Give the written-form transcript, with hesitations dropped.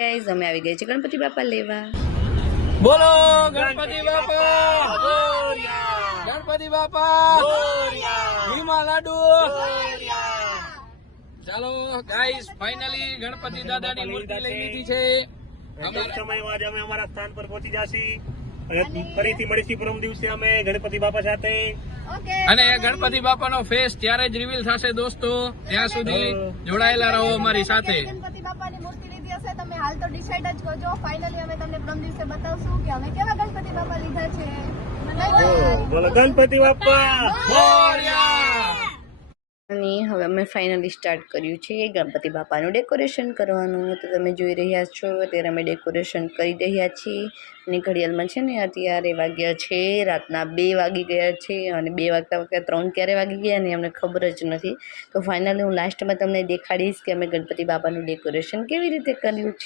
Guys અમે આવી ગયા છે ગણપતિ બાપા લેવા. બોલો ગણપતિ બાપા ગણપતિ બાપા ભીમા લાડુ. ચાલો ગાઈસ ફાઇનલી ગણપતિ દાદાની મૂર્તિ લઈ લીધી છે. સમયમાં આજે અમે અમારા સ્થાન પર પહોંચી જાશી અને ફરીથી મળીશું પરમ દિવસે અમે ગણપતિ બાપા સાથે. અને ગણપતિ બાપાનો ફેસ ત્યારે જ રિવીલ થશે દોસ્તો. ત્યાં સુધી જોડાયેલા રહો અમારી સાથે. ગણપતિ બાપાની મૂર્તિ લીધી હશે તમે હાલ તો ડિસાઈડ જ કરજો. ફાઇનલી અમે તમને પરમ દિવસે બતાવશું કે અમે કેવા ગણપતિ બાપા લીધા છે. બોલો ગણપતિ બાપા મોરયા. અને હવે અમે ફાઇનલી સ્ટાર્ટ કર્યું છે ગણપતિ બાપાનું ડેકોરેશન કરવાનું. તો તમે જોઈ રહ્યા છો અત્યારે અમે ડેકોરેશન કરી રહ્યા છીએ. અને ઘડિયાળમાં છે ને અત્યારે વાગ્યા છે રાતના 2 વાગી ગયા છે. અને 2 વાગતા વખતે 3 ક્યારે વાગી ગયા ને અમને ખબર જ નથી. તો ફાઇનલી હું લાસ્ટમાં તમને દેખાડીશ કે અમે ગણપતિ બાપાનું ડેકોરેશન કેવી રીતે કર્યું છે.